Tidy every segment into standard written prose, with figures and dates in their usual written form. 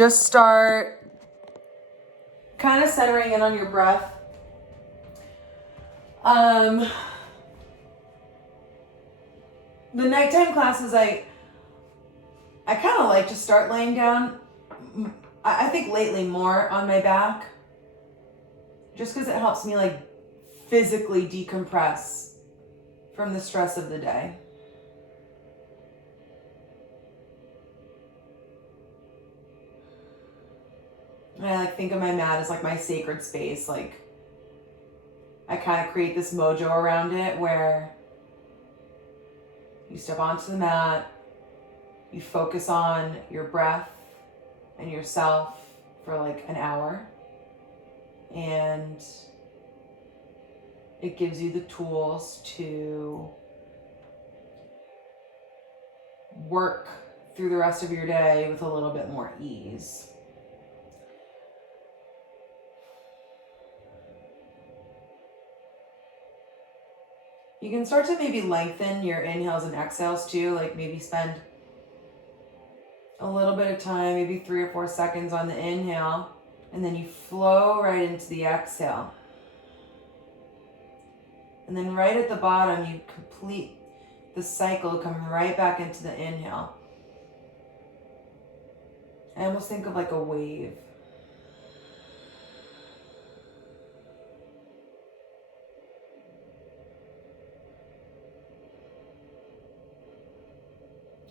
just start kind of centering in on your breath. The nighttime classes, I kind of like to start laying down. I think lately more on my back, just because it helps me like physically decompress from the stress of the day. And I like think of my mat as like my sacred space. Like I kind of create this mojo around it where you step onto the mat, you focus on your breath and yourself for like an hour, and it gives you the tools to work through the rest of your day with a little bit more ease. You can start to maybe lengthen your inhales and exhales too, like maybe spend a little bit of time, maybe 3 or 4 seconds on the inhale, and then you flow right into the exhale. And then right at the bottom, you complete the cycle, come right back into the inhale. I almost think of like a wave.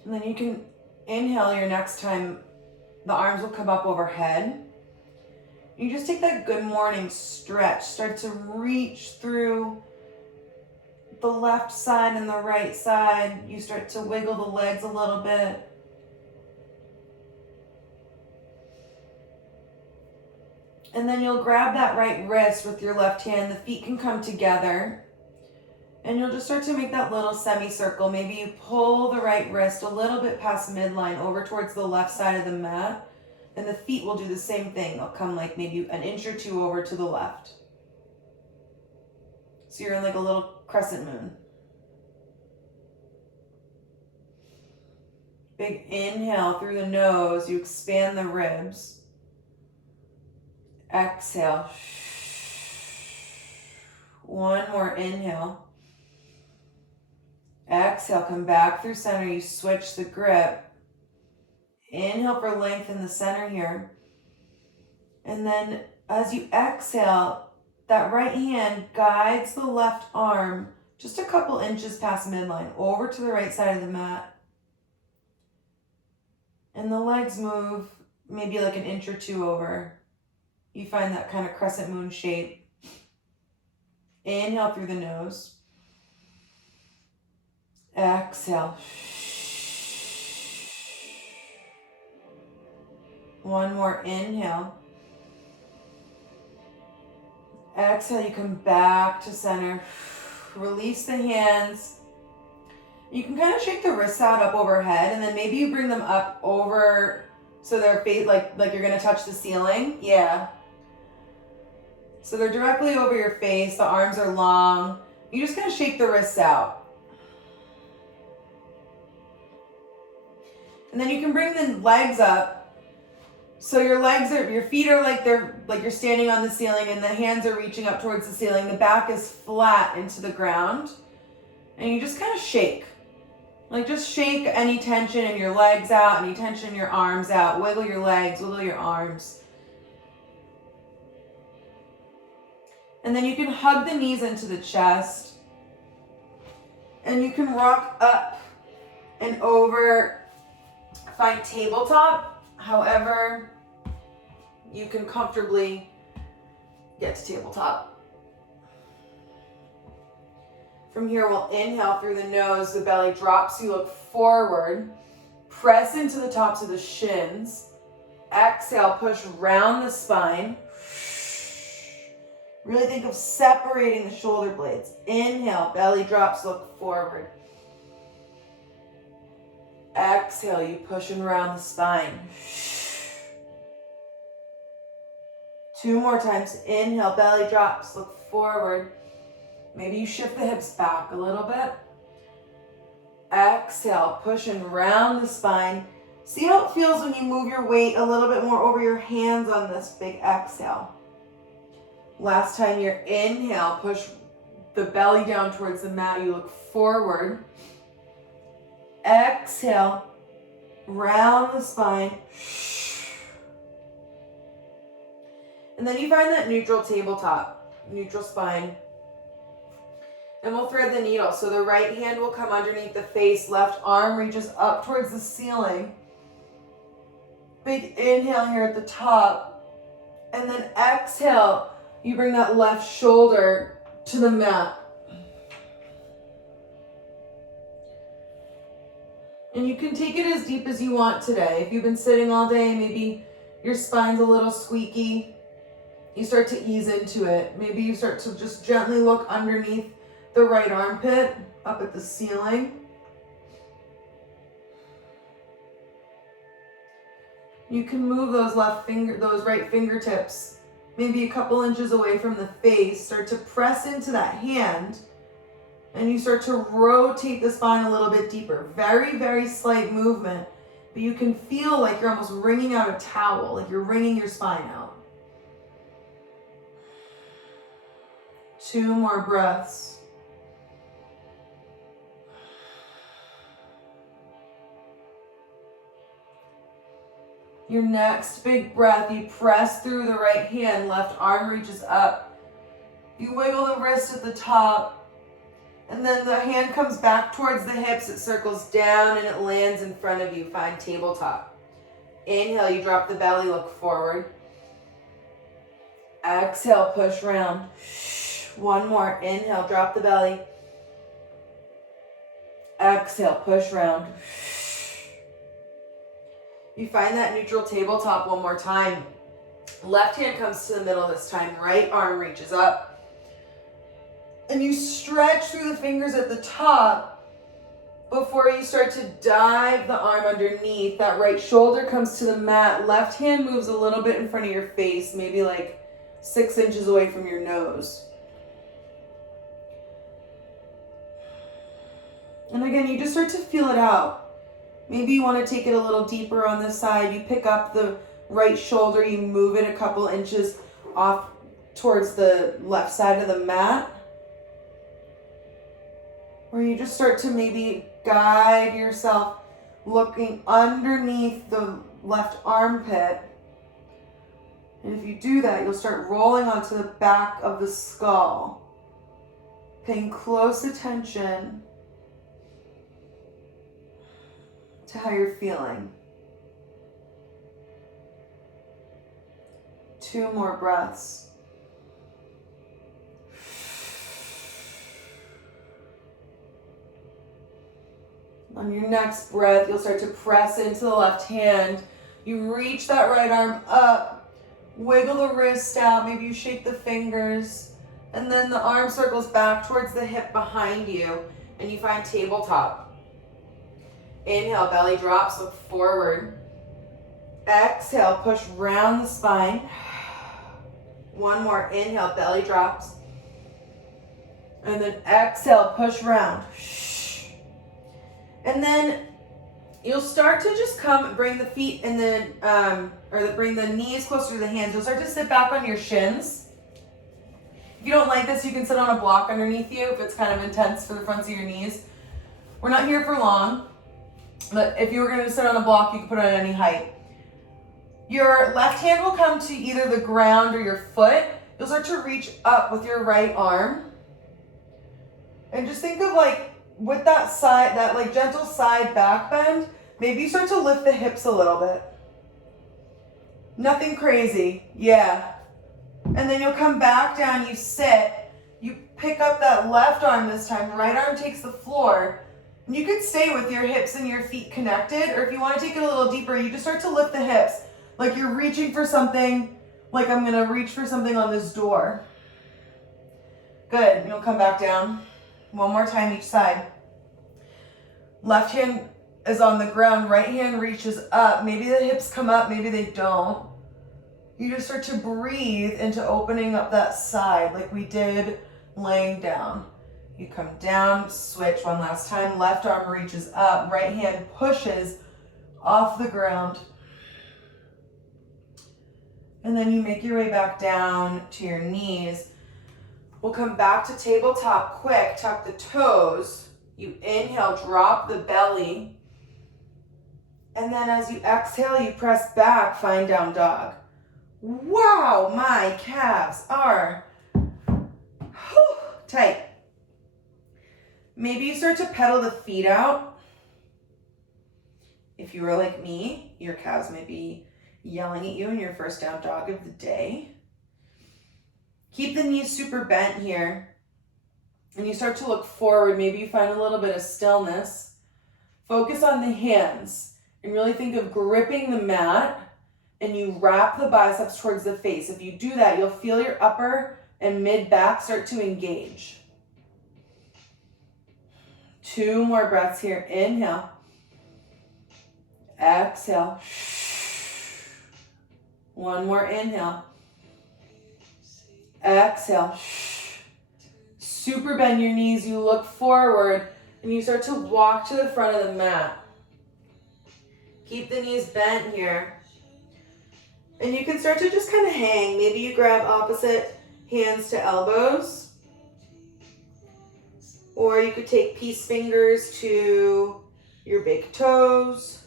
And then you can inhale your next time, the arms will come up overhead. You just take that good morning stretch, start to reach through the left side and the right side. You start to wiggle the legs a little bit. And then you'll grab that right wrist with your left hand. The feet can come together. And you'll just start to make that little semicircle. Maybe you pull the right wrist a little bit past midline over towards the left side of the mat. And the feet will do the same thing. They'll come like maybe an inch or two over to the left. So you're in like a little crescent moon. Big inhale through the nose. You expand the ribs. Exhale. One more inhale. Exhale, come back through center. You switch the grip. Inhale for length in the center here. And then as you exhale, that right hand guides the left arm just a couple inches past midline over to the right side of the mat. And the legs move maybe like an inch or two over. You find that kind of crescent moon shape. Inhale through the nose. Exhale. One more inhale. Exhale, you come back to center. Release the hands. You can kind of shake the wrists out up overhead, and then maybe you bring them up over so they're like you're gonna touch the ceiling. Yeah. So they're directly over your face. The arms are long. You just kind of shake the wrists out. And then you can bring the legs up. So your feet are like you're standing on the ceiling, and the hands are reaching up towards the ceiling. The back is flat into the ground. And you just kind of shake. Like just shake any tension in your legs out, any tension in your arms out. Wiggle your legs, wiggle your arms. And then you can hug the knees into the chest. And you can rock up and over. Find tabletop, however you can comfortably get to tabletop. From here, we'll inhale through the nose, the belly drops, you look forward, press into the tops of the shins. Exhale, push round the spine. Really think of separating the shoulder blades. Inhale, belly drops, look forward. Exhale, you push and round the spine. 2 more times. Inhale, belly drops, look forward. Maybe you shift the hips back a little bit. Exhale, push and round the spine. See how it feels when you move your weight a little bit more over your hands on this big exhale. Last time your inhale, push the belly down towards the mat. You look forward. Exhale, round the spine. And then you find that neutral tabletop, neutral spine. And we'll thread the needle. So the right hand will come underneath the face, left arm reaches up towards the ceiling. Big inhale here at the top. And then exhale, you bring that left shoulder to the mat. And you can take it as deep as you want today. If you've been sitting all day, maybe your spine's a little squeaky, you start to ease into it. Maybe you start to just gently look underneath the right armpit, up at the ceiling. You can move those right fingertips, maybe a couple inches away from the face. Start to press into that hand, and you start to rotate the spine a little bit deeper. Very, very slight movement, but you can feel like you're almost wringing out a towel, like you're wringing your spine out. 2 more breaths. Your next big breath, you press through the right hand, left arm reaches up. You wiggle the wrist at the top, and then the hand comes back towards the hips, it circles down and it lands in front of you. Find tabletop. Inhale, you drop the belly, look forward. Exhale, push round. 1 more, inhale, drop the belly. Exhale, push round. You find that neutral tabletop 1 more time. Left hand comes to the middle this time. Right arm reaches up. And you stretch through the fingers at the top before you start to dive the arm underneath. That right shoulder comes to the mat. Left hand moves a little bit in front of your face, maybe like 6 inches away from your nose. And again, you just start to feel it out. Maybe you want to take it a little deeper on this side. You pick up the right shoulder, you move it a couple inches off towards the left side of the mat. Or you just start to maybe guide yourself looking underneath the left armpit. And if you do that, you'll start rolling onto the back of the skull. Paying close attention to how you're feeling. 2 more breaths. On your next breath, you'll start to press into the left hand. You reach that right arm up, wiggle the wrist out, maybe you shake the fingers, and then the arm circles back towards the hip behind you, and you find tabletop. Inhale, belly drops, look forward. Exhale, push round the spine. 1 more, inhale, belly drops. And then exhale, push round. And then you'll start to just bring the feet and then, bring the knees closer to the hands. You'll start to sit back on your shins. If you don't like this, you can sit on a block underneath you if it's kind of intense for the fronts of your knees. We're not here for long. But if you were going to sit on a block, you can put it at any height. Your left hand will come to either the ground or your foot. You'll start to reach up with your right arm. And just think of like, with that side, that like gentle side back bend, maybe you start to lift the hips a little bit. Nothing crazy. Yeah. And then you'll come back down, you sit, you pick up that left arm this time, right arm takes the floor. You can stay with your hips and your feet connected, or if you want to take it a little deeper, you just start to lift the hips, like you're reaching for something, like I'm going to reach for something on this door. Good, you'll come back down. 1 more time each side. Left hand is on the ground, right hand reaches up. Maybe the hips come up, maybe they don't. You just start to breathe into opening up that side like we did laying down. You come down, switch 1 last time. Left arm reaches up, right hand pushes off the ground. And then you make your way back down to your knees. We'll come back to tabletop quick, tuck the toes. You inhale, drop the belly. And then as you exhale, you press back, find down dog. Wow, my calves are tight. Maybe you start to pedal the feet out. If you were like me, your calves may be yelling at you in your first down dog of the day. Keep the knees super bent here. And you start to look forward. Maybe you find a little bit of stillness. Focus on the hands and really think of gripping the mat, and you wrap the biceps towards the face. If you do that, you'll feel your upper and mid back start to engage. 2 more breaths here. Inhale. Exhale. 1 more inhale. Exhale. Super bend your knees. You look forward and you start to walk to the front of the mat. Keep the knees bent here. And you can start to just kind of hang. Maybe you grab opposite hands to elbows. Or you could take peace fingers to your big toes.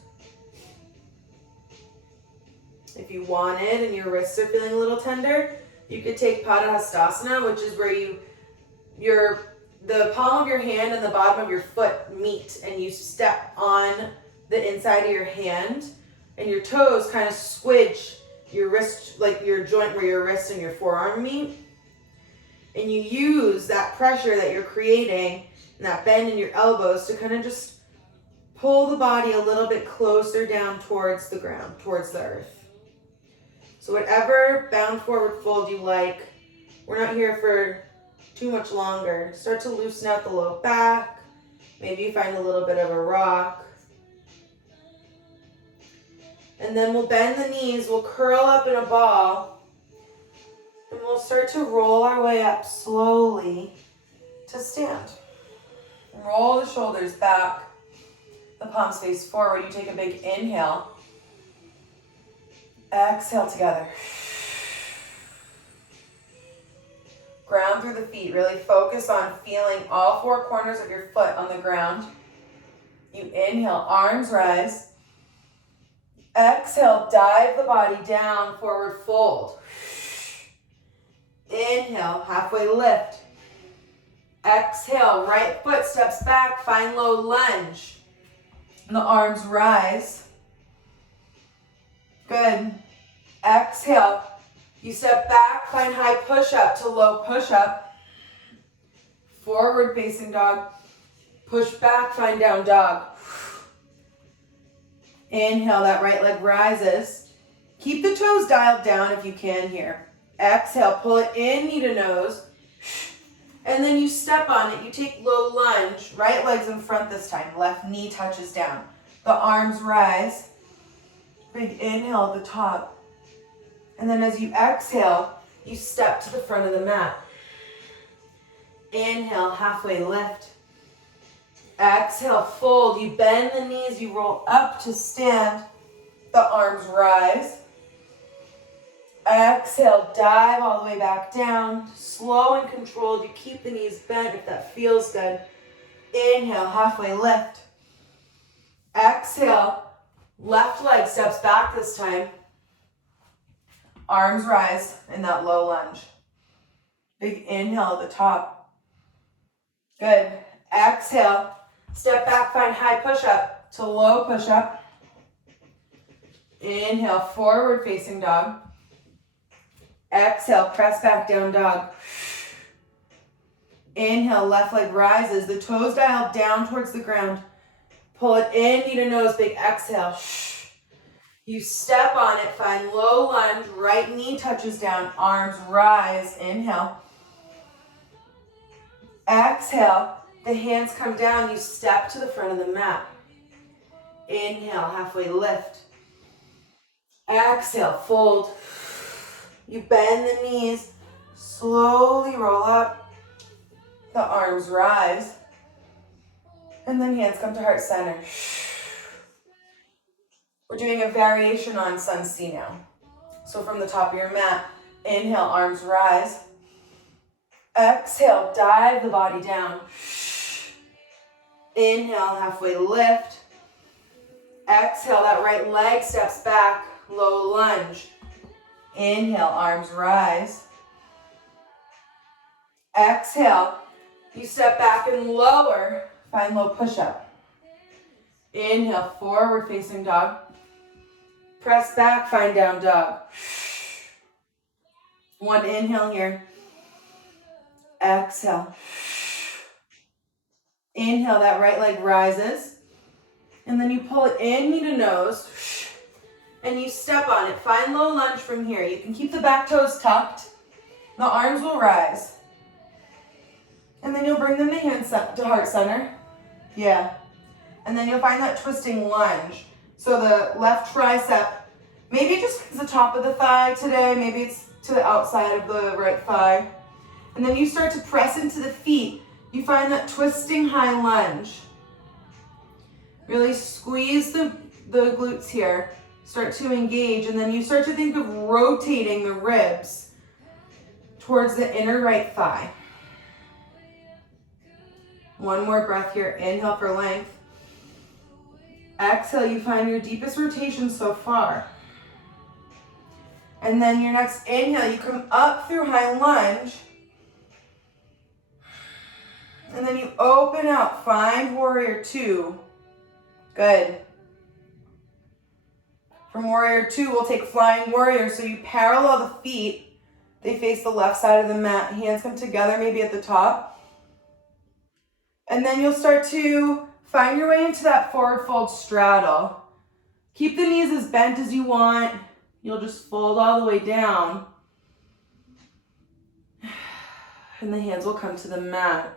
If you wanted and your wrists are feeling a little tender, you could take Padahastasana, which is where the palm of your hand and the bottom of your foot meet and you step on the inside of your hand and your toes kind of squidge your wrist, like your joint where your wrist and your forearm meet. And you use that pressure that you're creating and that bend in your elbows to kind of just pull the body a little bit closer down towards the ground, towards the earth. So whatever bound forward fold you like, we're not here for too much longer. Start to loosen out the low back. Maybe you find a little bit of a rock. And then we'll bend the knees, we'll curl up in a ball, and we'll start to roll our way up slowly to stand. Roll the shoulders back, the palms face forward. You take a big inhale. Exhale together. Ground through the feet. Really focus on feeling all 4 corners of your foot on the ground. You inhale, arms rise. Exhale, dive the body down, forward fold. Inhale, halfway lift. Exhale, right foot steps back, find low lunge. And the arms rise. Good. Exhale, you step back, find high push-up to low push-up. Forward facing dog. Push back, find down dog. Inhale, that right leg rises. Keep the toes dialed down if you can here. Exhale, pull it in, knee to nose. And then you step on it. You take low lunge. Right leg's in front this time. Left knee touches down. The arms rise. Big inhale at the top. And then as you exhale, you step to the front of the mat. Inhale, halfway lift. Exhale, fold. You bend the knees, you roll up to stand. The arms rise. Exhale, dive all the way back down. Slow and controlled. You keep the knees bent if that feels good. Inhale, halfway lift. Exhale, left leg steps back this time. Arms rise in that low lunge. Big inhale at the top. Good. Exhale, step back, find high push-up to low push-up. Inhale, forward facing dog. Exhale, press back down dog. Inhale, left leg rises. The toes dialed down towards the ground. Pull it in, knee to nose, big exhale. You step on it, find low lunge, right knee touches down, arms rise, inhale. Exhale, the hands come down, you step to the front of the mat. Inhale, halfway lift. Exhale, fold. You bend the knees, slowly roll up. The arms rise. And then hands come to heart center. We're doing a variation on Sun C now. So from the top of your mat, inhale, arms rise. Exhale, dive the body down. Inhale, halfway lift. Exhale, that right leg steps back, low lunge. Inhale, arms rise. Exhale, you step back and lower, find low push-up. Inhale, forward facing dog. Press back, find down dog. One inhale here. Exhale. Inhale, that right leg rises. And then you pull it in, knee to nose. And you step on it. Find low lunge from here. You can keep the back toes tucked. The arms will rise. And then you'll bring them to hand to heart center. Yeah. And then you'll find that twisting lunge. So the left tricep, maybe it just is the top of the thigh today. Maybe it's to the outside of the right thigh. And then you start to press into the feet. You find that twisting high lunge. Really squeeze the glutes here. Start to engage. And then you start to think of rotating the ribs towards the inner right thigh. One more breath here. Inhale for length. Exhale, you find your deepest rotation so far. And then your next inhale, you come up through high lunge. And then you open out, find warrior two. Good. From warrior two, we'll take flying warrior. So you parallel the feet. They face the left side of the mat. Hands come together, maybe at the top. And then you'll start to find your way into that forward fold straddle. Keep the knees as bent as you want. You'll just fold all the way down. And the hands will come to the mat.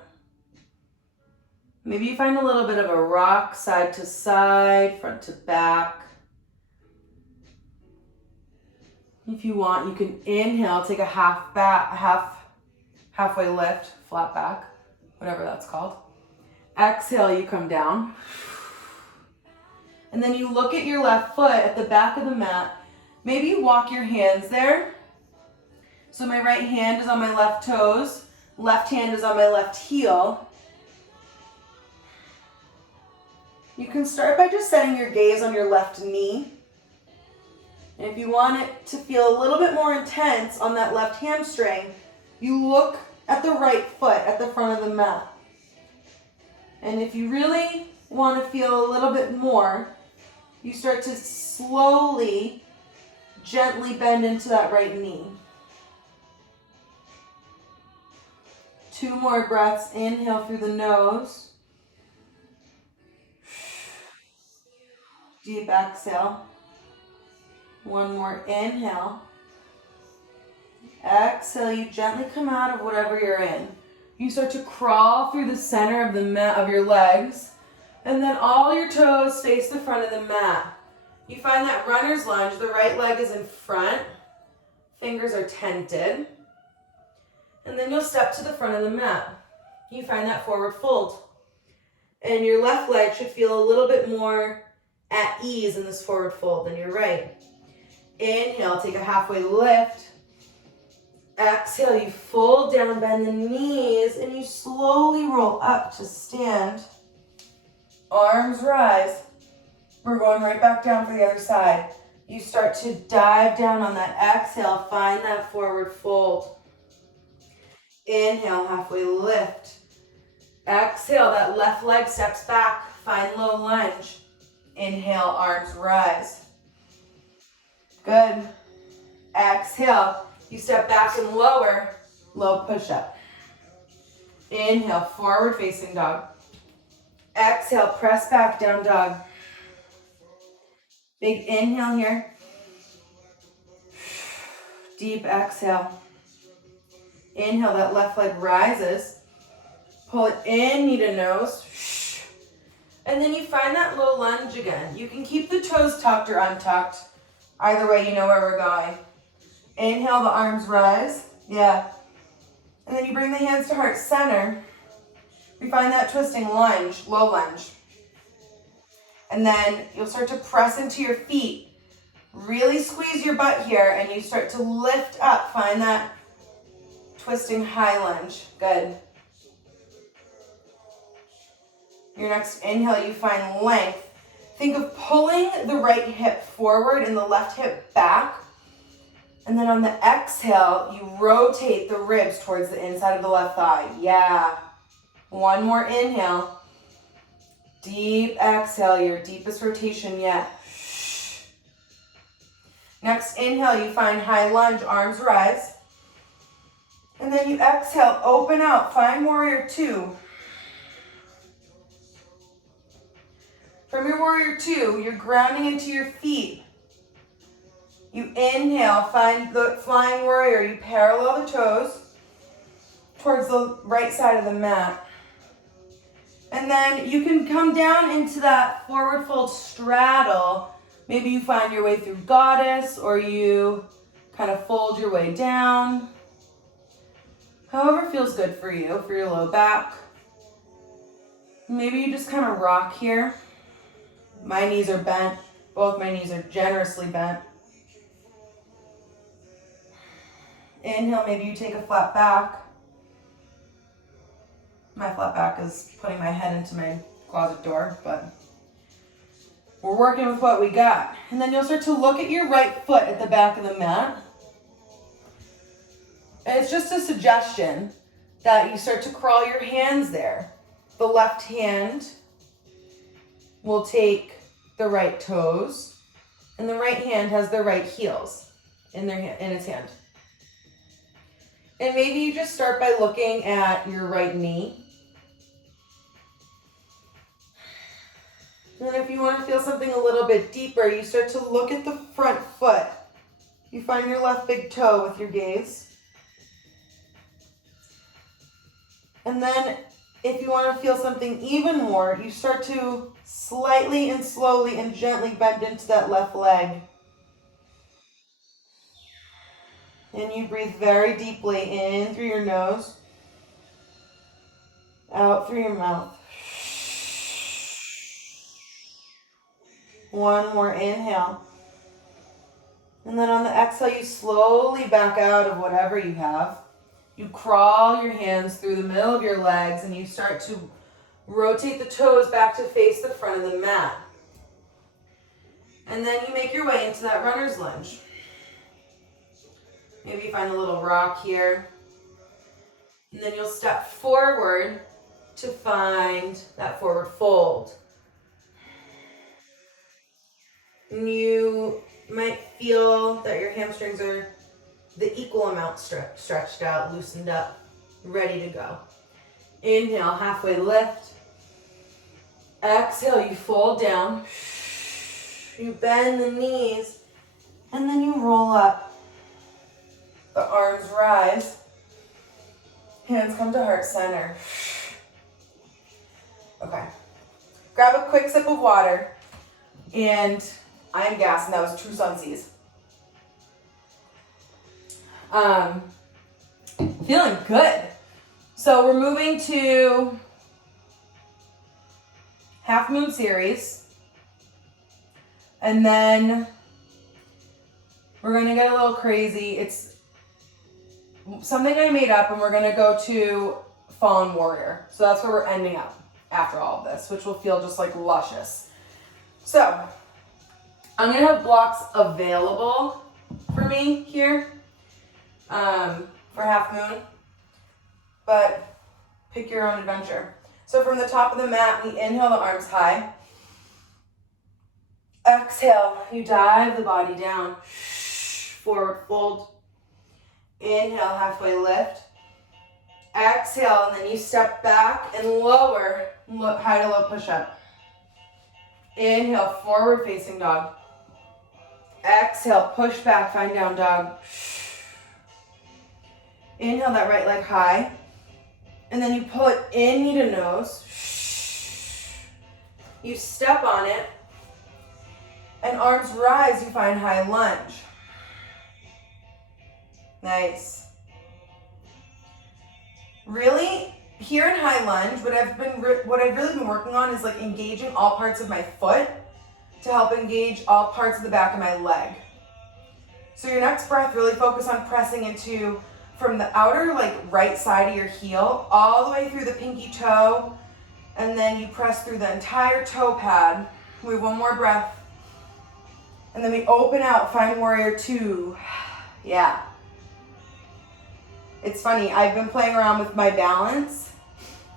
Maybe you find a little bit of a rock, side to side, front to back. If you want, you can inhale, take a halfway lift, flat back, whatever that's called. Exhale, you come down. And then you look at your left foot at the back of the mat. Maybe you walk your hands there. So my right hand is on my left toes. Left hand is on my left heel. You can start by just setting your gaze on your left knee. And if you want it to feel a little bit more intense on that left hamstring, you look at the right foot at the front of the mat. And if you really want to feel a little bit more, you start to slowly, gently bend into that right knee. 2 more breaths. Inhale through the nose. Deep exhale. 1 more inhale. Exhale, you gently come out of whatever you're in. You start to crawl through the center of the mat of your legs, and then all your toes face the front of the mat. You find that runner's lunge. The right leg is in front. Fingers are tented. And then you'll step to the front of the mat. You find that forward fold. And your left leg should feel a little bit more at ease in this forward fold than your right. Inhale, take a halfway lift. Exhale, you fold down, bend the knees, and you slowly roll up to stand. Arms rise. We're going right back down for the other side. You start to dive down on that exhale. Find that forward fold. Inhale, halfway lift. Exhale, that left leg steps back. Find low lunge. Inhale, arms rise. Good. Exhale, you step back and lower, low push-up. Inhale, forward facing dog. Exhale, press back, down dog. Big inhale here. Deep exhale. Inhale, that left leg rises. Pull it in, knee to nose. And then you find that low lunge again. You can keep the toes tucked or untucked. Either way, you know where we're going. Inhale, the arms rise. Yeah. And then you bring the hands to heart center. We find that twisting lunge, low lunge. And then you'll start to press into your feet. Really squeeze your butt here, and you start to lift up. Find that twisting high lunge. Good. Your next inhale, you find length. Think of pulling the right hip forward and the left hip back. And then on the exhale, you rotate the ribs towards the inside of the left thigh. Yeah. One more inhale. Deep exhale, your deepest rotation yet. Next inhale, you find high lunge, arms rise. And then you exhale, open out, find warrior two. From your warrior two, you're grounding into your feet. You inhale, find the flying warrior. You parallel the toes towards the right side of the mat. And then you can come down into that forward fold straddle. Maybe you find your way through goddess, or you kind of fold your way down. However feels good for you, for your low back. Maybe you just kind of rock here. My knees are bent. Both my knees are generously bent. Inhale, maybe you take a flat back. My flat back is putting my head into my closet door, but we're working with what we got. And then you'll start to look at your right foot at the back of the mat. And it's just a suggestion that you start to crawl your hands there. The left hand will take the right toes, and the right hand has the right heels in its hand. And maybe you just start by looking at your right knee. And then if you want to feel something a little bit deeper, you start to look at the front foot. You find your left big toe with your gaze. And then if you want to feel something even more, you start to slightly and slowly and gently bend into that left leg. And you breathe very deeply in through your nose, out through your mouth. One more inhale. And then on the exhale, you slowly back out of whatever you have. You crawl your hands through the middle of your legs, and you start to rotate the toes back to face the front of the mat. And then you make your way into that runner's lunge. Maybe you find a little rock here. And then you'll step forward to find that forward fold. And you might feel that your hamstrings are the equal amount stretched out, loosened up, ready to go. Inhale, halfway lift. Exhale, you fold down. You bend the knees, and then you roll up. The arms rise. Hands come to heart center. Okay. Grab a quick sip of water, and I'm gassed, and that was True Sunseas. Feeling good. So we're moving to half moon series, and then we're gonna get a little crazy. It's something I made up, and we're gonna go to fallen warrior. So that's where we're ending up after all of this, which will feel just like luscious. So I'm gonna have blocks available for me here for half moon, but pick your own adventure. So from the top of the mat, we inhale the arms high. Exhale, you dive the body down. Forward fold. Inhale, halfway lift. Exhale, and then you step back and lower, high to low push-up. Inhale, forward facing dog. Exhale, push back, find down dog. Inhale that right leg high. And then you pull it in, knee to nose. You step on it. And arms rise, you find high lunge. Nice. Really here in high lunge, what I've really been working on is like engaging all parts of my foot to help engage all parts of the back of my leg. So your next breath, really focus on pressing into from the outer like right side of your heel all the way through the pinky toe, and then you press through the entire toe pad. We have one more breath. And then we open out, find warrior two. Yeah. It's funny, I've been playing around with my balance,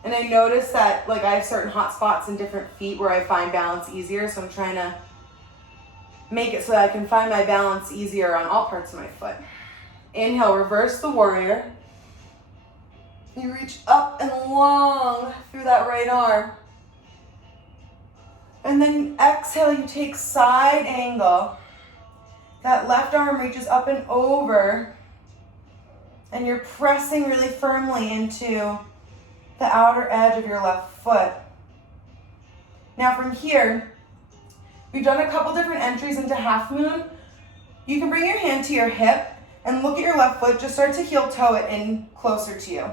and I noticed that like I have certain hot spots in different feet where I find balance easier, so I'm trying to make it so that I can find my balance easier on all parts of my foot. Inhale, reverse the warrior. You reach up and long through that right arm. And then exhale, you take side angle. That left arm reaches up and over, and you're pressing really firmly into the outer edge of your left foot. Now from here, we've done a couple different entries into half moon. You can bring your hand to your hip and look at your left foot, just start to heel toe it in closer to you.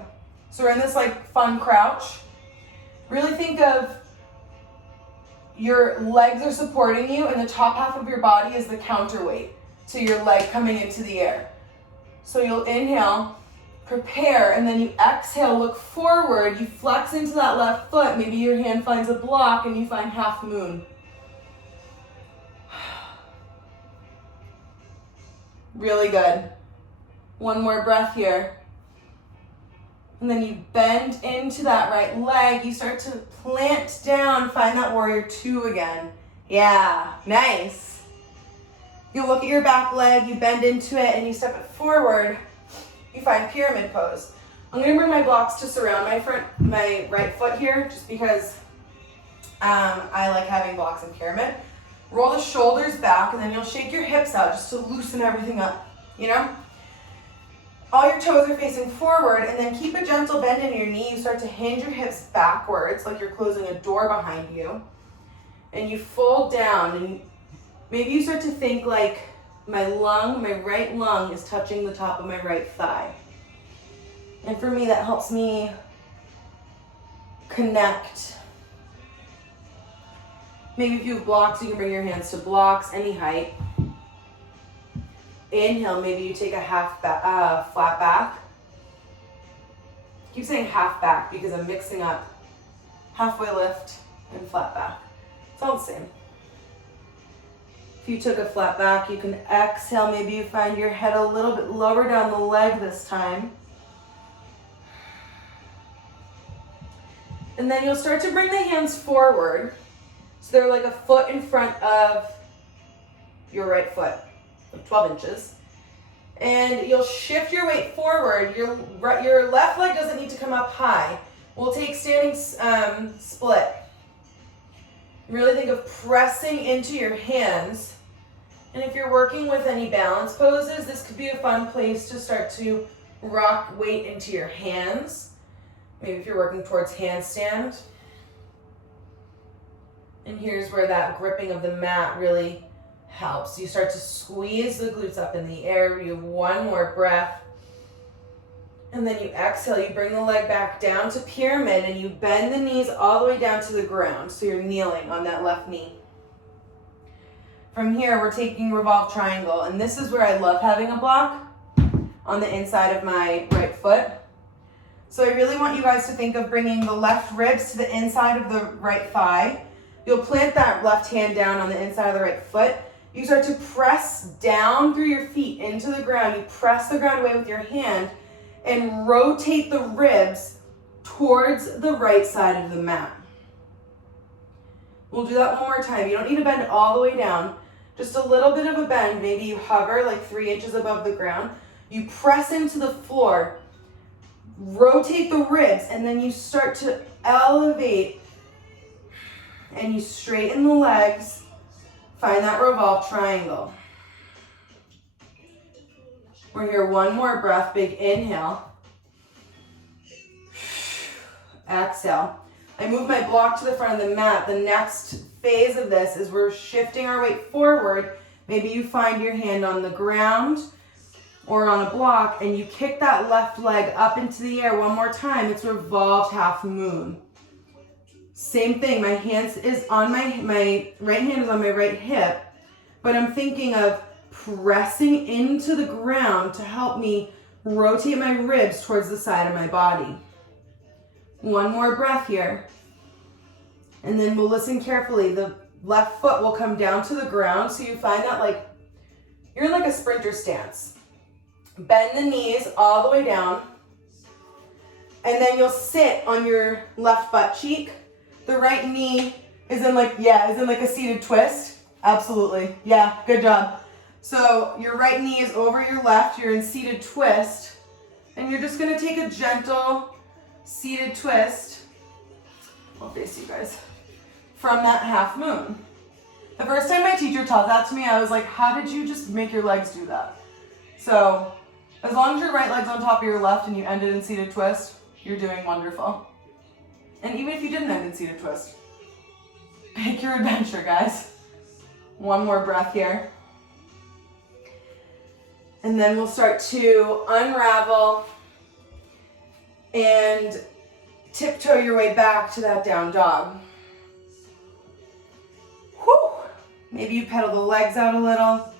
So we're in this like fun crouch. Really think of your legs are supporting you and the top half of your body is the counterweight to your leg coming into the air. So you'll inhale, prepare, and then you exhale, look forward, you flex into that left foot, maybe your hand finds a block and you find half moon. Really good. One more breath here. And then you bend into that right leg, you start to plant down, find that warrior two again. Yeah, nice. You look at your back leg, you bend into it, and you step it forward. You find pyramid pose. I'm gonna bring my blocks to surround my right foot here, just because I like having blocks in pyramid. Roll the shoulders back, and then you'll shake your hips out just to loosen everything up, you know? All your toes are facing forward, and then keep a gentle bend in your knee. You start to hinge your hips backwards, like you're closing a door behind you. And you fold down, and maybe you start to think like my right lung is touching the top of my right thigh. And for me, that helps me connect. Maybe if you have blocks, you can bring your hands to blocks, any height. Inhale, maybe you take a flat back. I keep saying half back because I'm mixing up halfway lift and flat back. It's all the same. If you took a flat back, you can exhale. Maybe you find your head a little bit lower down the leg this time. And then you'll start to bring the hands forward. So they're like a foot in front of your right foot, like 12 inches. And you'll shift your weight forward. Your left leg doesn't need to come up high. We'll take standing split. Really think of pressing into your hands. And if you're working with any balance poses, this could be a fun place to start to rock weight into your hands. Maybe if you're working towards handstand. And here's where that gripping of the mat really helps. You start to squeeze the glutes up in the air. You have one more breath. And then you exhale, you bring the leg back down to pyramid and you bend the knees all the way down to the ground. So you're kneeling on that left knee. From here, we're taking revolve triangle. And this is where I love having a block on the inside of my right foot. So I really want you guys to think of bringing the left ribs to the inside of the right thigh. You'll plant that left hand down on the inside of the right foot. You start to press down through your feet into the ground. You press the ground away with your hand and rotate the ribs towards the right side of the mat. We'll do that one more time. You don't need to bend all the way down. Just a little bit of a bend. Maybe you hover like 3 inches above the ground. You press into the floor, rotate the ribs, and then you start to elevate and you straighten the legs. Find that revolve triangle. We're here, one more breath, big inhale. Exhale. I move my block to the front of the mat. The next phase of this is we're shifting our weight forward. Maybe you find your hand on the ground. or on a block, and you kick that left leg up into the air one more time, it's revolved half moon. Same thing, my hands is on my right hand is on my right hip, but I'm thinking of pressing into the ground to help me rotate my ribs towards the side of my body. One more breath here. And then we'll listen carefully. The left foot will come down to the ground, so you find that like you're in like a sprinter stance. Bend the knees all the way down. And then you'll sit on your left butt cheek. The right knee is in like a seated twist. Absolutely. Yeah, good job. So your right knee is over your left. You're in seated twist. And you're just going to take a gentle seated twist. I'll face you guys. From that half moon. The first time my teacher taught that to me, I was like, how did you just make your legs do that? So as long as your right leg's on top of your left and you ended in seated twist, you're doing wonderful. And even if you didn't end in seated twist, pick your adventure, guys. One more breath here. And then we'll start to unravel and tiptoe your way back to that down dog. Whew. Maybe you pedal the legs out a little.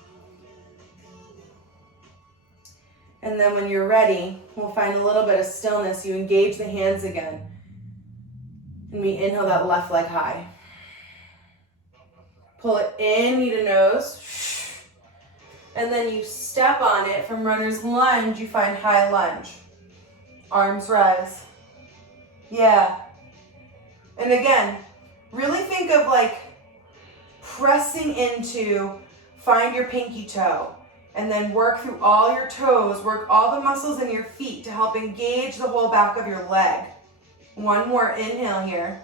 And then when you're ready, we'll find a little bit of stillness. You engage the hands again. And we inhale that left leg high. Pull it in, knee to nose. And then you step on it from runner's lunge, you find high lunge. Arms rise. Yeah. And again, really think of like pressing into, find your pinky toe. And then work through all your toes, work all the muscles in your feet to help engage the whole back of your leg. One more inhale here.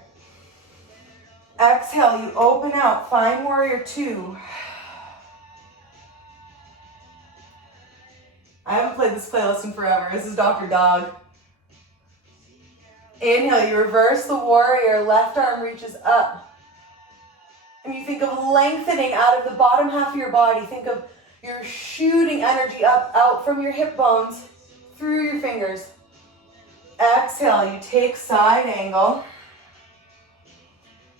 Exhale, you open out, find warrior two. I haven't played this playlist in forever. This is Dr. Dog. Inhale, you reverse the warrior, left arm reaches up. And you think of lengthening out of the bottom half of your body. Think of you're shooting energy up, out from your hip bones, through your fingers. Exhale, you take side angle.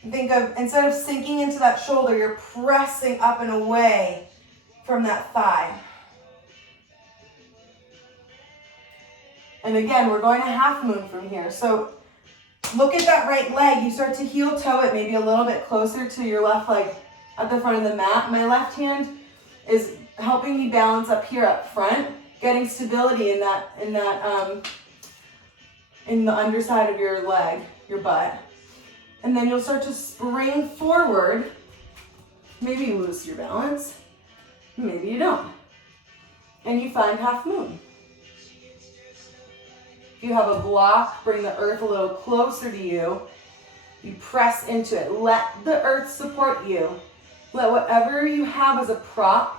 Think of, instead of sinking into that shoulder, you're pressing up and away from that thigh. And again, we're going to half moon from here. So look at that right leg. You start to heel toe it maybe a little bit closer to your left leg at the front of the mat. My left hand is helping me balance up here up front, getting stability in the underside of your leg, your butt. And then you'll start to spring forward. Maybe you lose your balance, maybe you don't. And you find half moon. If you have a block, bring the earth a little closer to you. You press into it. Let the earth support you. Let whatever you have as a prop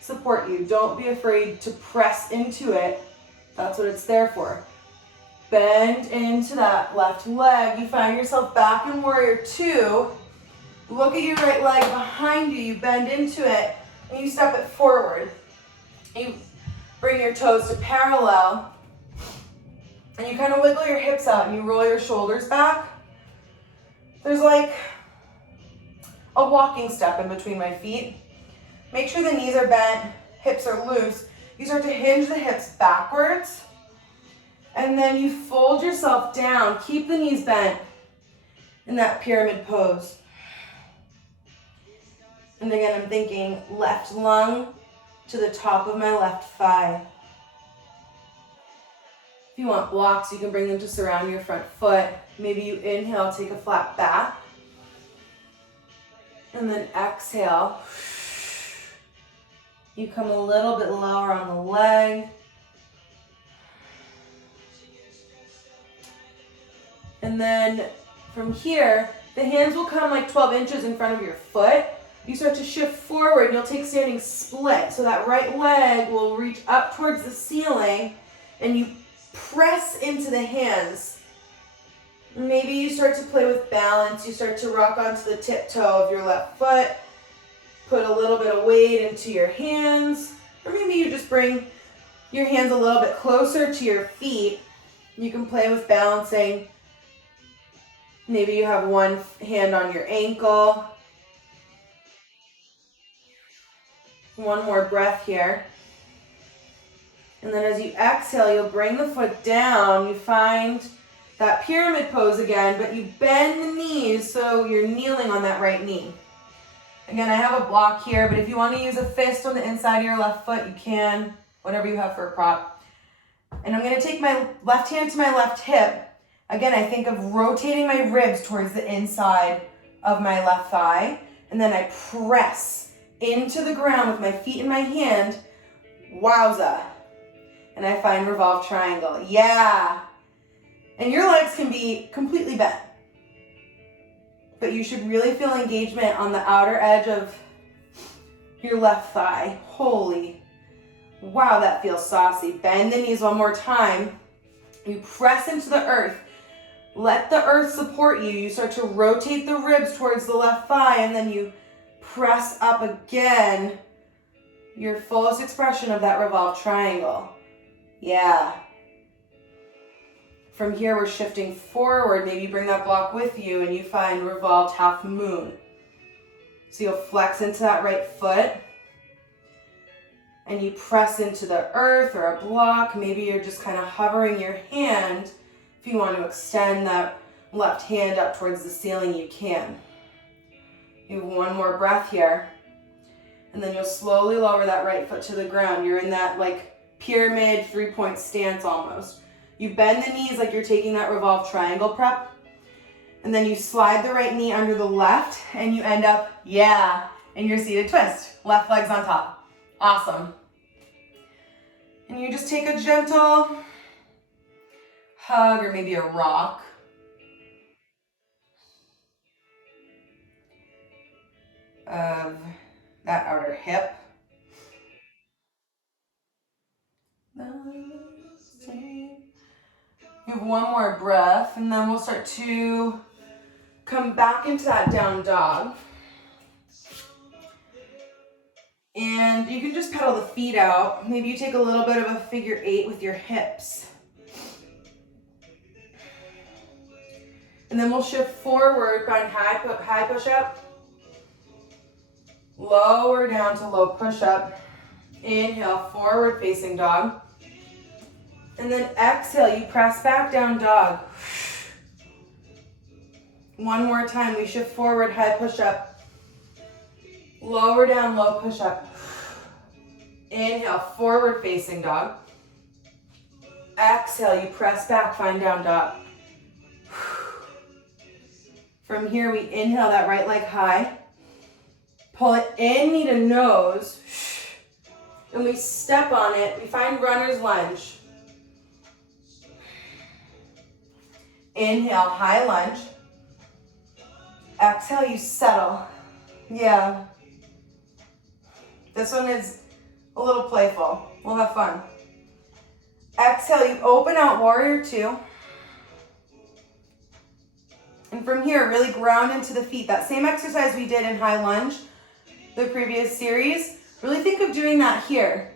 support you. Don't be afraid to press into it. That's what it's there for. Bend into that left leg. You find yourself back in warrior two. Look at your right leg behind you. You bend into it and you step it forward. You bring your toes to parallel. And you kind of wiggle your hips out and you roll your shoulders back. There's like a walking step in between my feet. Make sure the knees are bent, hips are loose. You start to hinge the hips backwards. And then you fold yourself down. Keep the knees bent in that pyramid pose. And again, I'm thinking left lung to the top of my left thigh. If you want blocks, you can bring them to surround your front foot. Maybe you inhale, take a flat back. And then exhale. You come a little bit lower on the leg. And then from here, the hands will come like 12 inches in front of your foot. You start to shift forward and you'll take standing split. So that right leg will reach up towards the ceiling and you press into the hands. Maybe you start to play with balance. You start to rock onto the tiptoe of your left foot. Put a little bit of weight into your hands. Or maybe you just bring your hands a little bit closer to your feet. You can play with balancing. Maybe you have one hand on your ankle. One more breath here. And then as you exhale, you'll bring the foot down. You find that pyramid pose again, but you bend the knees so you're kneeling on that right knee. Again, I have a block here, but if you want to use a fist on the inside of your left foot, you can, whatever you have for a prop. And I'm going to take my left hand to my left hip. Again, I think of rotating my ribs towards the inside of my left thigh, and then I press into the ground with my feet in my hand. Wowza. And I find revolved triangle. Yeah. And your legs can be completely bent, but you should really feel engagement on the outer edge of your left thigh. Holy, wow, that feels saucy. Bend the knees one more time. You press into the earth. Let the earth support you. You start to rotate the ribs towards the left thigh, and then you press up again. Your fullest expression of that revolved triangle. Yeah. From here, we're shifting forward. Maybe bring that block with you and you find revolved half moon. So you'll flex into that right foot and you press into the earth or a block. Maybe you're just kind of hovering your hand. If you want to extend that left hand up towards the ceiling, you can. You have one more breath here. And then you'll slowly lower that right foot to the ground. You're in that like pyramid 3-point stance almost. You bend the knees like you're taking that revolved triangle prep. And then you slide the right knee under the left and you end up, yeah, in your seated twist. Left leg's on top. Awesome. And you just take a gentle hug or maybe a rock. Of that outer hip. You have one more breath, and then we'll start to come back into that down dog. And you can just pedal the feet out. Maybe you take a little bit of a figure 8 with your hips. And then we'll shift forward, find high push-up. Lower down to low push-up. Inhale, forward facing dog. And then exhale, you press back down dog. One more time, we shift forward, high push-up. Lower down, low push-up. Inhale, forward facing dog. Exhale, you press back, find down dog. From here, we inhale that right leg high. Pull it in, knee to nose. And we step on it. We find runner's lunge. Inhale, high lunge. Exhale, you settle. Yeah. This one is a little playful. We'll have fun. Exhale, you open out, warrior 2. And from here, really ground into the feet. That same exercise we did in high lunge, the previous series. Really think of doing that here.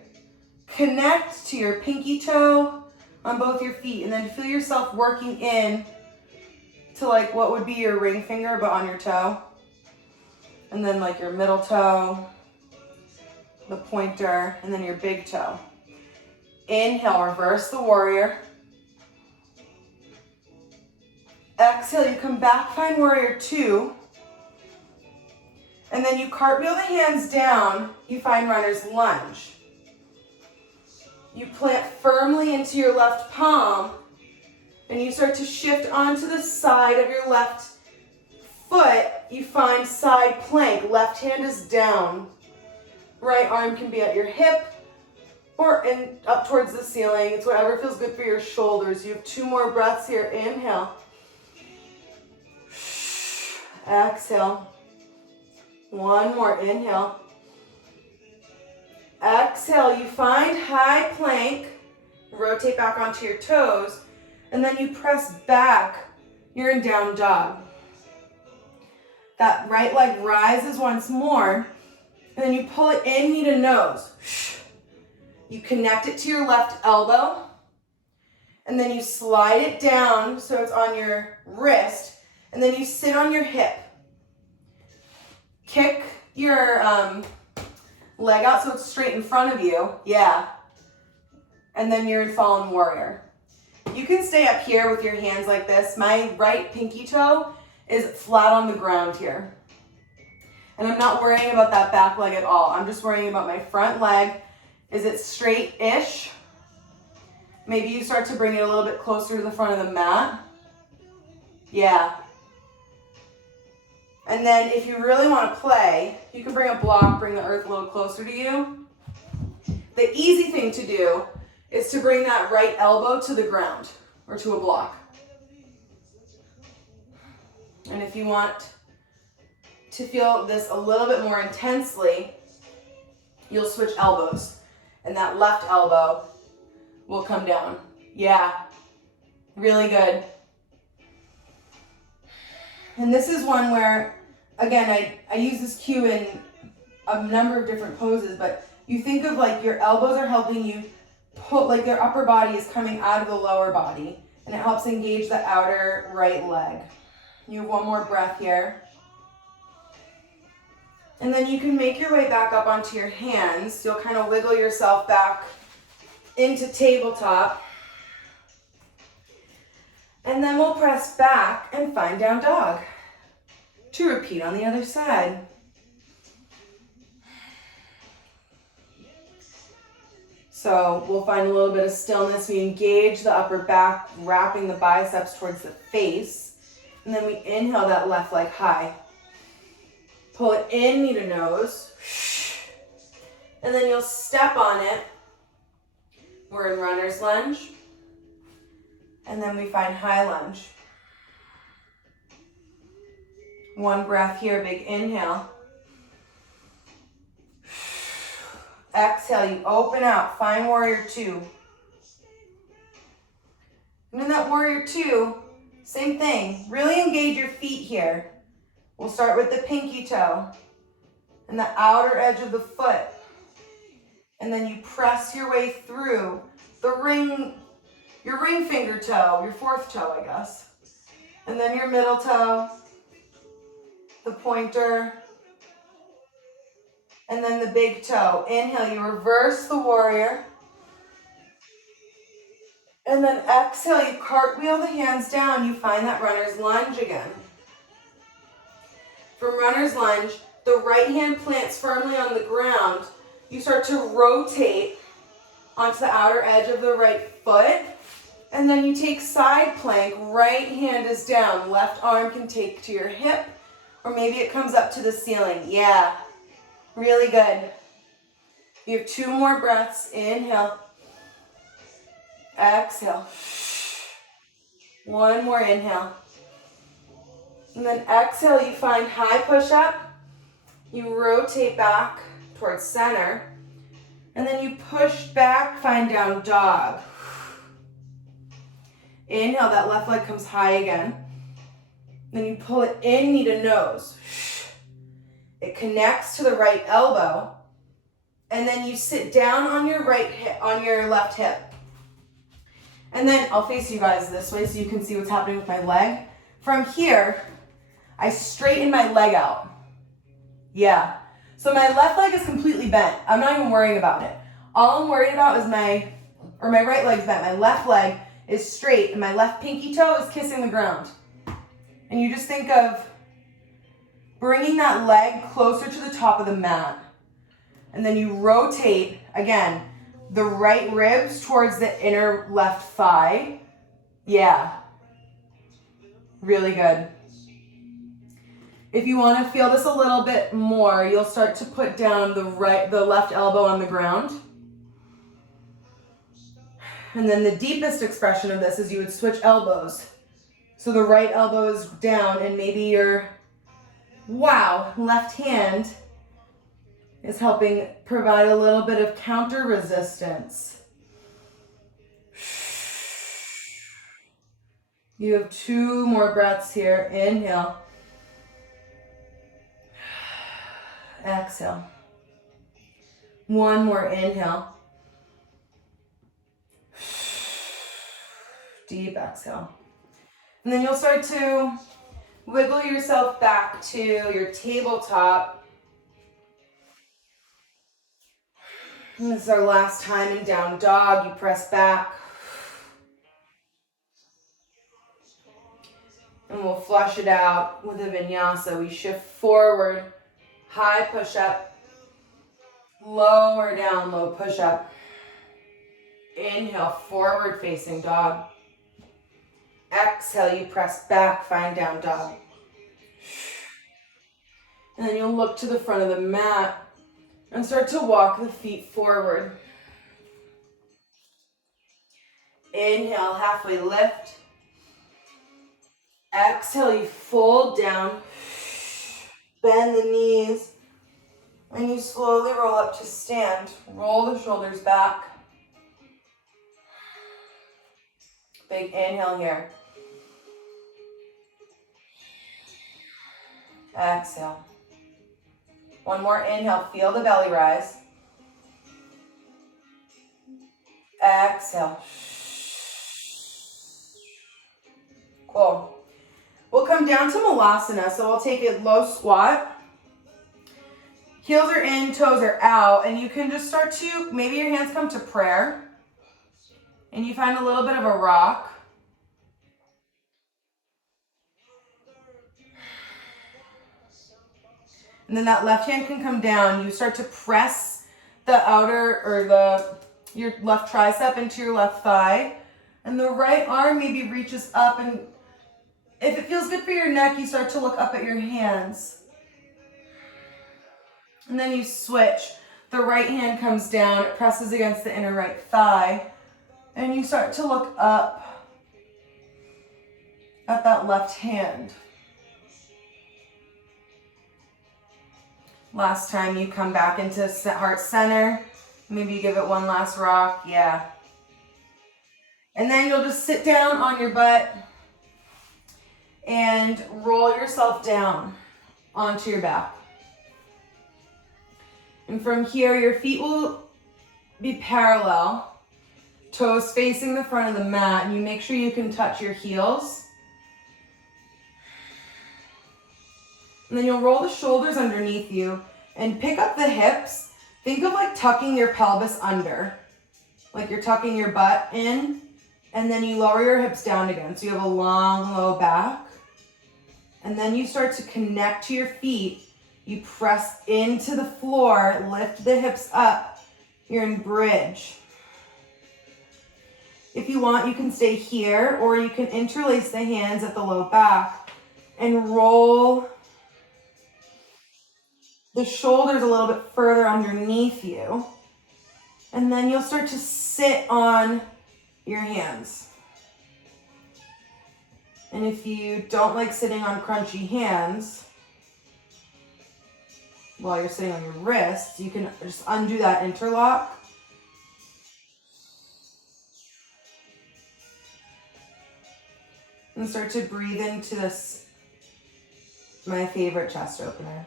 Connect to your pinky toe on both your feet, and then feel yourself working in to like what would be your ring finger, but on your toe. And then like your middle toe, the pointer, and then your big toe. Inhale, reverse the warrior. Exhale, you come back, find warrior 2. And then you cartwheel the hands down, you find runner's lunge. You plant firmly into your left palm, and you start to shift onto the side of your left foot. You find side plank, left hand is down. Right arm can be at your hip or up towards the ceiling. It's whatever feels good for your shoulders. You have 2 more breaths here. Inhale. Exhale. One more, inhale. Exhale, you find high plank, rotate back onto your toes, and then you press back. You're in down dog. That right leg rises once more, and then you pull it in, knee to nose. You connect it to your left elbow, and then you slide it down so it's on your wrist, and then you sit on your hip. Kick your leg out so it's straight in front of you. Yeah. And then you're in fallen warrior. You can stay up here with your hands like this. My right pinky toe is flat on the ground here. And I'm not worrying about that back leg at all. I'm just worrying about my front leg. Is it straight-ish? Maybe you start to bring it a little bit closer to the front of the mat. Yeah. And then if you really want to play, you can bring a block, bring the earth a little closer to you. The easy thing to do is to bring that right elbow to the ground or to a block. And if you want to feel this a little bit more intensely, you'll switch elbows. And that left elbow will come down. Yeah, really good. And this is one where, again, I use this cue in a number of different poses, but you think of like your elbows are helping you put, like their upper body is coming out of the lower body, and it helps engage the outer right leg. You have one more breath here. And then you can make your way back up onto your hands. You'll kind of wiggle yourself back into tabletop. And then we'll press back and find down dog to repeat on the other side. So we'll find a little bit of stillness. We engage the upper back, wrapping the biceps towards the face. And then we inhale that left leg high. Pull it in, knee to nose. And then you'll step on it. We're in runner's lunge. And then we find high lunge. One breath here, big inhale. Exhale, you open out, find warrior two. And in that warrior two, same thing. Really engage your feet here. We'll start with the pinky toe and the outer edge of the foot. And then you press your way through the ring, your ring finger toe, your fourth toe, I guess. And then your middle toe, the pointer, and then the big toe. Inhale, you reverse the warrior. And then exhale, you cartwheel the hands down. You find that runner's lunge again. From runner's lunge, the right hand plants firmly on the ground. You start to rotate onto the outer edge of the right foot. And then you take side plank. Right hand is down. Left arm can take to your hip. Or maybe it comes up to the ceiling. Yeah. Really good. You have two more breaths. Inhale. Exhale. One more inhale. And then exhale, you find high push-up. You rotate back towards center. And then you push back, find down dog. Inhale, that left leg comes high again. Then you pull it in, knee to nose. It connects to the right elbow. And then you sit down on your right hip, on your left hip. And then I'll face you guys this way so you can see what's happening with my leg. From here, I straighten my leg out. Yeah. So my left leg is completely bent. I'm not even worrying about it. All I'm worried about is my right leg's bent. My left leg is straight and my left pinky toe is kissing the ground. And you just think of bringing that leg closer to the top of the mat. And then you rotate, again, the right ribs towards the inner left thigh. Yeah. Really good. If you want to feel this a little bit more, you'll start to put down the left elbow on the ground. And then the deepest expression of this is you would switch elbows. So the right elbow is down and maybe your, left hand is helping provide a little bit of counter resistance. You have two more breaths here. Inhale. Exhale. One more inhale. Deep exhale. And then you'll start to wiggle yourself back to your tabletop. And this is our last time in down dog. You press back. And we'll flush it out with a vinyasa. We shift forward, high push-up, lower down, low push-up. Inhale, forward facing dog. Exhale, you press back, find down dog. And then you'll look to the front of the mat and start to walk the feet forward. Inhale, halfway lift. Exhale, you fold down. Bend the knees. And you slowly roll up to stand. Roll the shoulders back. Big inhale here. Exhale. One more inhale, feel the belly rise. Exhale. Cool. We'll come down to Malasana, so we'll take a low squat. Heels are in, toes are out, and you can just start to, maybe your hands come to prayer, and you find a little bit of a rock. And then that left hand can come down. You start to press the outer or your left tricep into your left thigh. And the right arm maybe reaches up, and if it feels good for your neck, you start to look up at your hands. And then you switch. The right hand comes down, it presses against the inner right thigh. And you start to look up at that left hand. Last time you come back into heart center. Maybe you give it one last rock. Yeah. And then you'll just sit down on your butt and roll yourself down onto your back. And from here, your feet will be parallel, toes facing the front of the mat, and you make sure you can touch your heels. And then you'll roll the shoulders underneath you and pick up the hips. Think of like tucking your pelvis under, like you're tucking your butt in, and then you lower your hips down again. So you have a long, low back. And then you start to connect to your feet. You press into the floor, lift the hips up. You're in bridge. If you want, you can stay here, or you can interlace the hands at the low back and roll the shoulders a little bit further underneath you. And then you'll start to sit on your hands. And if you don't like sitting on crunchy hands while you're sitting on your wrists, you can just undo that interlock. And start to breathe into this, my favorite chest opener.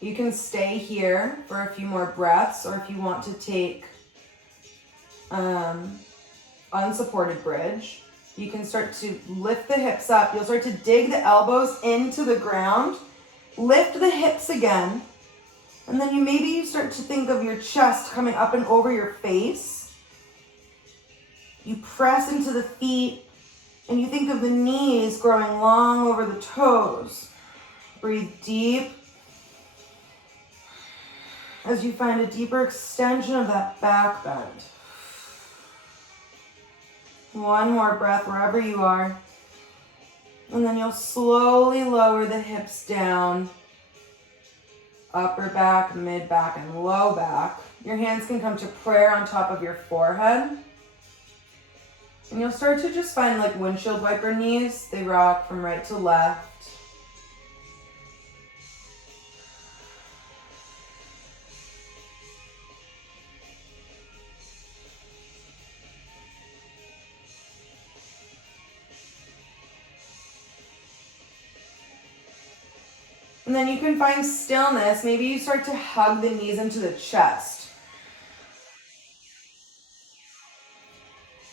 You can stay here for a few more breaths, or if you want to take unsupported bridge, you can start to lift the hips up. You'll start to dig the elbows into the ground, lift the hips again, and then you start to think of your chest coming up and over your face. You press into the feet, and you think of the knees growing long over the toes. Breathe deep as you find a deeper extension of that back bend. One more breath wherever you are. And then you'll slowly lower the hips down. Upper back, mid back, and low back. Your hands can come to prayer on top of your forehead. And you'll start to just find like windshield wiper knees. They rock from right to left. And then you can find stillness. Maybe you start to hug the knees into the chest.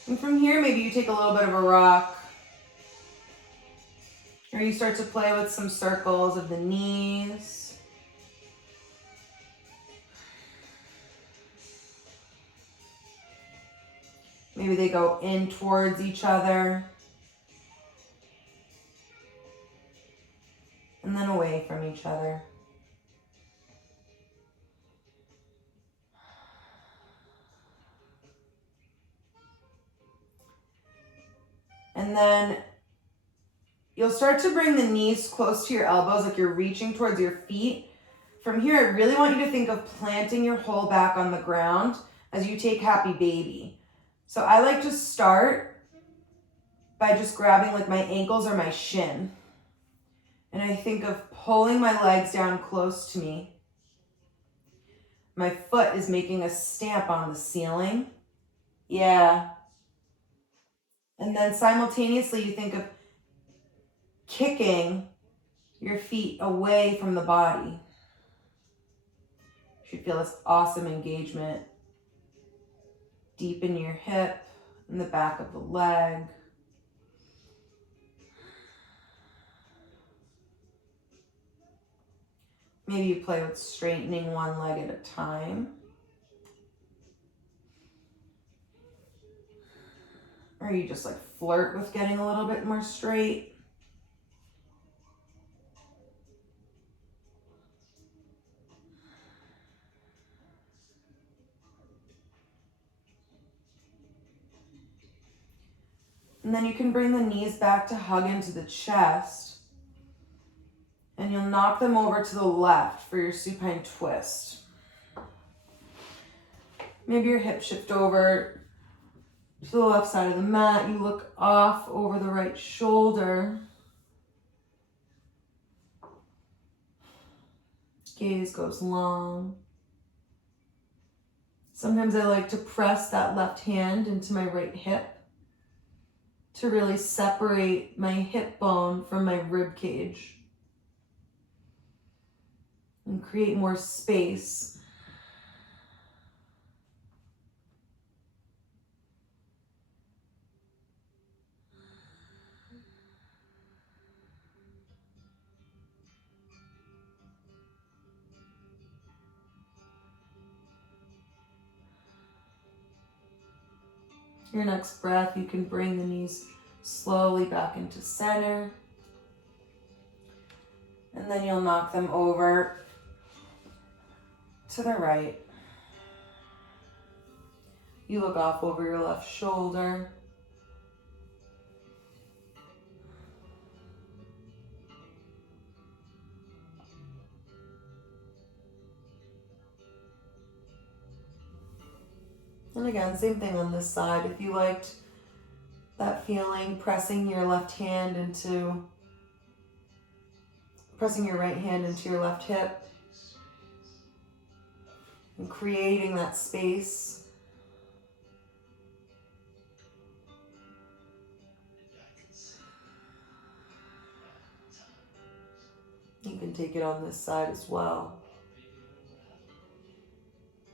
And from here, maybe you take a little bit of a rock, or you start to play with some circles of the knees. Maybe they go in towards each other and then away from each other. And then you'll start to bring the knees close to your elbows, like you're reaching towards your feet. From here, I really want you to think of planting your whole back on the ground as you take Happy Baby. So I like to start by just grabbing like my ankles or my shin. And I think of pulling my legs down close to me. My foot is making a stamp on the ceiling. Yeah. And then simultaneously you think of kicking your feet away from the body. You should feel this awesome engagement deep in your hip, in the back of the leg. Maybe you play with straightening one leg at a time. Or you just like flirt with getting a little bit more straight. And then you can bring the knees back to hug into the chest. And you'll knock them over to the left for your supine twist. Maybe your hips shift over to the left side of the mat. You look off over the right shoulder. Gaze goes long. Sometimes I like to press that left hand into my right hip to really separate my hip bone from my rib cage and create more space. Your next breath, you can bring the knees slowly back into center. And then you'll knock them over to the right. You look off over your left shoulder. And again, same thing on this side. If you liked that feeling, pressing your right hand into your left hip and creating that space. You can take it on this side as well.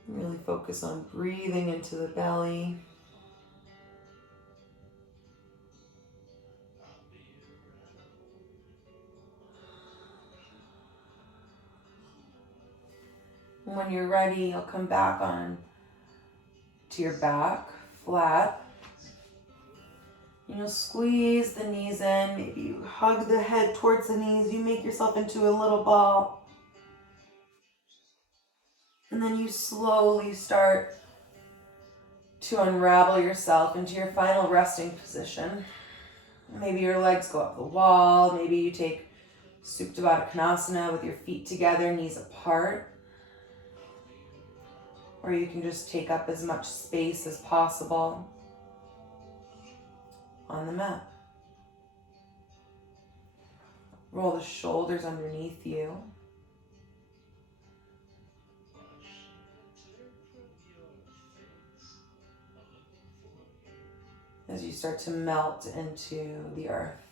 Really focus on breathing into the belly. And when you're ready, you'll come back on to your back, flat. You'll squeeze the knees in. Maybe you hug the head towards the knees. You make yourself into a little ball. And then you slowly start to unravel yourself into your final resting position. Maybe your legs go up the wall. Maybe you take Supta Baddha Konasana with your feet together, knees apart. Or you can just take up as much space as possible on the mat. Roll the shoulders underneath you. As you start to melt into the earth.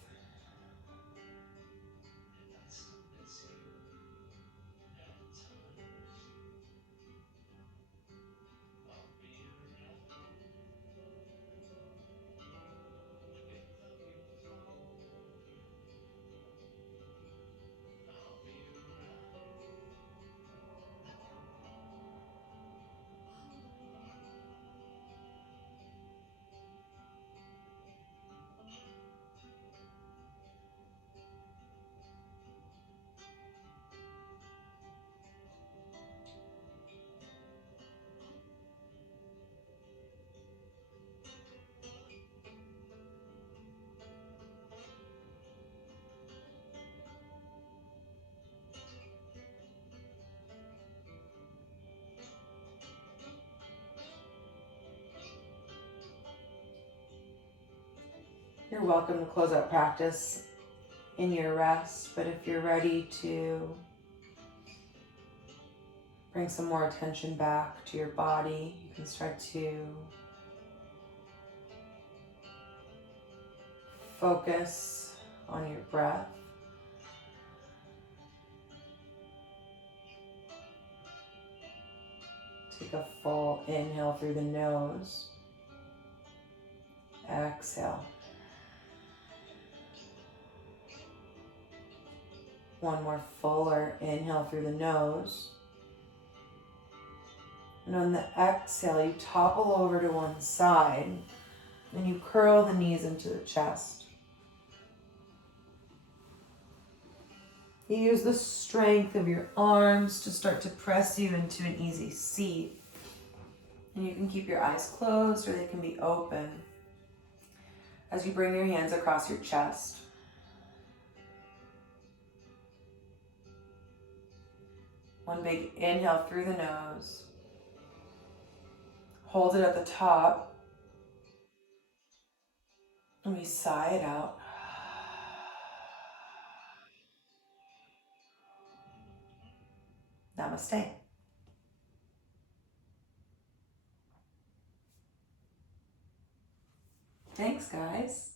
You're welcome to close out practice in your rest, but if you're ready to bring some more attention back to your body, you can start to focus on your breath. Take a full inhale through the nose. Exhale. One more fuller inhale through the nose. And on the exhale, you topple over to one side and you curl the knees into the chest. You use the strength of your arms to start to press you into an easy seat. And you can keep your eyes closed or they can be open as you bring your hands across your chest. One big inhale through the nose. Hold it at the top. And we sigh it out. Namaste. Thanks, guys.